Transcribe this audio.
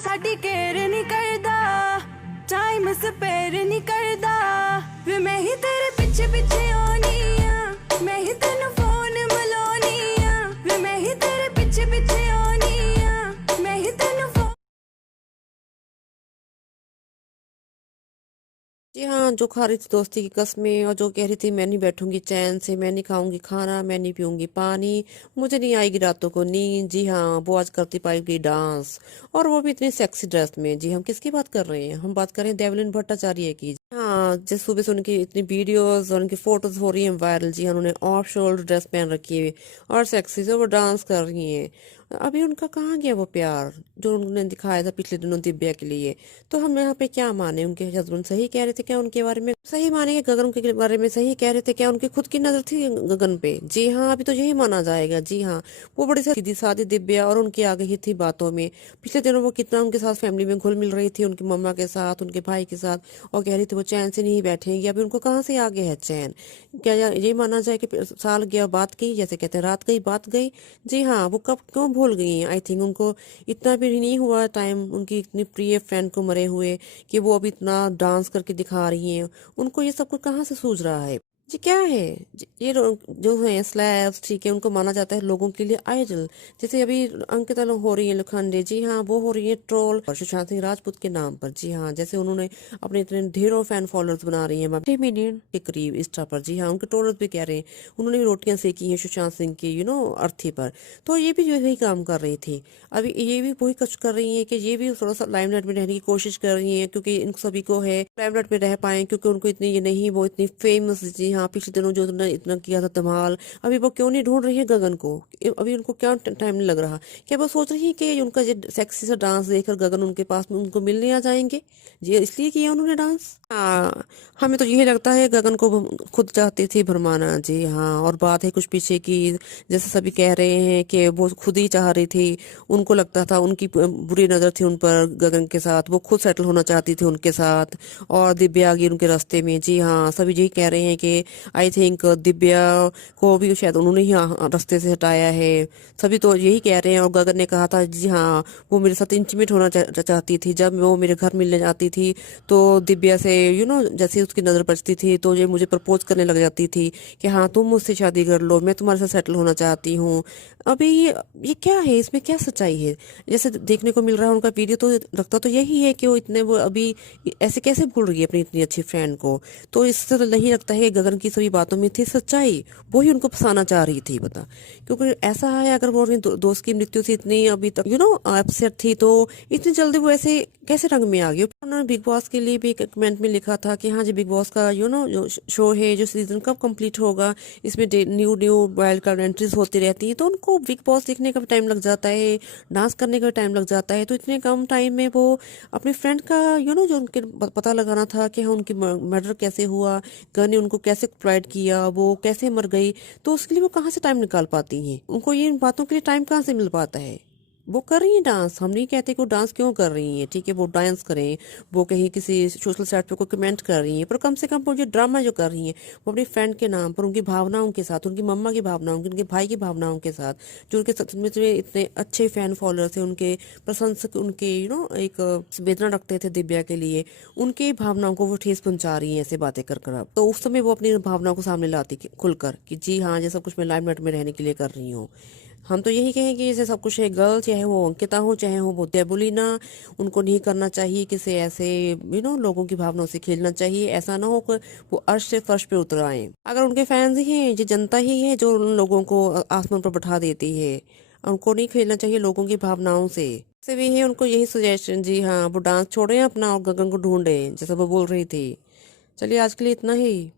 साडी care नहीं करदा, time spare नहीं करदा, वे मैं ही तेरे पीछे पीछे आनी आ, मैं ही तेनू फोन मिलानी आ, वे मैं ही तेरे पीछे पीछे आनी आ, मैं ही तेनू फोन। जी हाँ, जो खा रही थी दोस्ती की कस्में और जो कह रही थी मैं नहीं बैठूंगी चैन से, मैं नहीं खाऊंगी खाना, मैं नहीं पीऊंगी पानी, मुझे नहीं आएगी रातों को नींद। जी हाँ, वो आज करती पाएगी डांस, और वो भी इतनी सेक्सी ड्रेस में। जी हम किसकी बात कर रहे हैं? हम बात कर रहे हैं देवलिन भट्टाचार्य की। हाँ, जिस सुबह से उनकी इतनी वीडियोस और उनकी फोटोज हो रही हैं वायरल। जी हाँ, उन्होंने ऑफ शोल्डर ड्रेस पहन रखी है और सेक्सी से वो डांस कर रही हैं। अभी उनका कहाँ गया वो प्यार जो उन्होंने दिखाया था पिछले दिनों दिव्या के लिए? तो हम यहाँ पे क्या माने? उनके हस्बैंड सही कह रहे थे क्या उनके बारे में? सही माने कि गगन के बारे में सही कह रहे थे क्या? उनकी खुद की नजर थी गगन पे? जी हाँ, अभी तो यही माना जाएगा। जी हाँ, वो बड़ी सीधी सादी दिव्या और उनकी आ गई थी बातों में। पिछले दिनों वो कितना उनके साथ फैमिली में घुल मिल रही थी, उनकी मम्मा के साथ, उनके भाई के साथ, और कह रही थी वो चैन से नहीं बैठेंगी। अभी उनको कहाँ से आ गया है चैन? क्या यही माना जाए कि साल गया बात गई, जैसे कहते हैं रात गई बात गई? जी हाँ, वो कब क्यों भूल गई हैं? आई थिंक उनको इतना भी नहीं हुआ टाइम उनकी इतनी प्रिय फ्रेंड को मरे हुए कि वो अभी इतना डांस करके दिखा रही हैं। उनको ये सब कुछ कहाँ से सूझ रहा है? जी क्या है? ये जो है स्लैब्स, ठीक है, उनको माना जाता है लोगों के लिए आइडल। जैसे अभी अंकिता लोग हो रही है लोखंडे, जी हाँ, वो हो रही है ट्रोल और सुशांत सिंह राजपूत के नाम पर। जी हाँ, जैसे उन्होंने अपने इतने ढेरों फैन फॉलोअर्स बना रही हैं 3 मिलियन के करीब इंस्टा पर। जी हाँ, उनके ट्रोलर्स भी कह रहे हैं उन्होंने भी रोटियां सेकी हैं सुशांत सिंह की अर्थी पर। तो ये भी जो यही काम कर रही थी। अभी ये भी वही कुछ कर रही है कि ये भी थोड़ा सा लाइमलाइट में रहने की कोशिश कर रही है, क्योंकि इन सभी को है लाइमलाइट में रह पाए, क्योंकि उनको इतनी ये नहीं, वो इतनी फेमस। जी हाँ, पिछले दिनों जो उन्होंने इतना किया था धमाल, अभी वो क्यों नहीं ढूंढ रही है गगन को? अभी उनको क्या टाइम नहीं लग रहा? क्या वो सोच रही है कि उनका ये सेक्सी सा डांस देखकर गगन उनके पास में उनको मिलने आ जाएंगे? जी इसलिए किया उन्होंने डांस। हाँ, हमें तो यही लगता है गगन को खुद चाहती थी भरमाना। जी हाँ, और बात है कुछ पीछे की, जैसे सभी कह रहे हैं कि वो खुद ही चाह रही थी। उनको लगता था उनकी बुरी नजर थी उन पर गगन के साथ, वो खुद सेटल होना चाहती थी उनके साथ, और दिव्या आ गई उनके रास्ते में। जी हाँ, सभी यही कह रहे हैं कि आई थिंक दिव्या को भी शायद उन्होंने ही रास्ते से हटाया है। सभी तो यही कह रहे हैं। और गगन ने कहा था जी हाँ, वो मेरे साथ इंटीमेट होना चाहती थी। जब वो मेरे घर मिलने जाती थी तो दिव्या से जैसे उसकी नजर बचती थी तो ये मुझे प्रपोज करने लग जाती थी कि हाँ तुम मुझसे शादी कर लो, मैं तुम्हारे साथ सेटल होना चाहती हूँ। अभी ये क्या है? इसमें क्या सच्चाई है? जैसे देखने को मिल रहा है उनका वीडियो, तो लगता तो यही है कि वो अभी ऐसे कैसे भूल रही है अपनी इतनी अच्छी फ्रेंड को। तो इससे तो नहीं लगता है कि गगन की सभी बातों में थी सच्चाई, वो ही उनको फंसाना चाह रही थी, बता। क्योंकि ऐसा है, अगर वो अपनी दोस्त की मृत्यु से इतनी अभी तक अपसेट थी, तो इतनी जल्दी वो ऐसे कैसे रंग में आ गई? उन्होंने बिग बॉस के लिए भी एक कमेंट में लिखा था कि हाँ जी, बिग बॉस का जो शो है, जो सीजन कब कंप्लीट होगा, इसमें new new wild card entries होती रहती हैं, तो उनको बिग बॉस देखने का भी टाइम लग जाता है, डांस करने का टाइम लग जाता है। तो इतने कम टाइम में वो अपनी फ्रेंड का जो उनके पता लगाना था कि हाँ उनकी मर्डर कैसे हुआ, घर ने उनको कैसे प्रोवाइड किया, वो कैसे मर गई, तो उसके लिए वो कहाँ से टाइम निकाल पाती हैं? उनको ये बातों के लिए टाइम कहाँ से मिल पाता है? वो कर रही है डांस, हम नहीं कहते कि वो डांस क्यों कर रही है, ठीक है, वो डांस करें, वो कहीं किसी सोशल साइट पे कोई कमेंट कर रही है, पर कम से कम वो जो ड्रामा जो कर रही है वो अपनी फ्रेंड के नाम पर, उनकी भावनाओं के साथ, उनकी मम्मा की भावनाओं, उनके भाई की भावनाओं के साथ, जो उनके सच में जो इतने अच्छे फैन फॉलोअर्स थे, उनके प्रशंसक, उनके एक संवेदना रखते थे दिव्या के लिए, उनकी भावनाओं को वो ठेस पहुंचा रही है ऐसे बातें कर कर। अब तो उस समय वो अपनी भावनाओं को सामने लाती खुलकर कि जी हाँ, ये सब कुछ मैं लाइमलाइट में रहने के लिए कर रही हूँ। हम तो यही कहें कि जैसे सब कुछ है, गर्ल चाहे वो अंकिता हो चाहे हो वो देबुलीना, उनको नहीं करना चाहिए किसी ऐसे लोगों की भावनाओं से खेलना चाहिए। ऐसा ना हो कि वो अर्श से फर्श पे उतर आए। अगर उनके फैंस ही हैं, ये जनता ही है जो उन लोगों को आसमान पर बैठा देती है, उनको नहीं खेलना चाहिए लोगों की भावनाओं से भी है उनको यही सजेशन। जी हाँ, वो डांस छोड़े अपना और गगन को ढूंढे जैसा वो बोल रही थी। चलिए आज के लिए इतना ही।